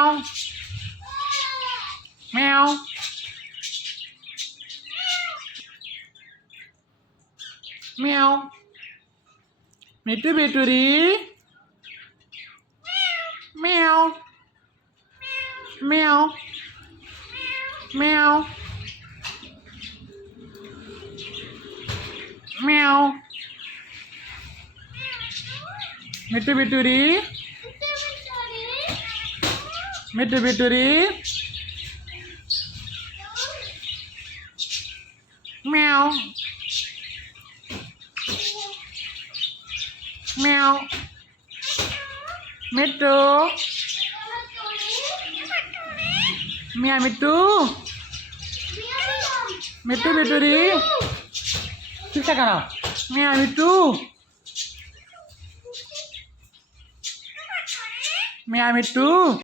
meow meow meow মিটু বেটুরি meow meow meow meow মিটু বেটুরি মিটু বেটুরি meow meow মিটু মিয়া মিটু মিটু বেটুরি ঠিকঠাক কেন মিয়া মিটু মিয়া মিটু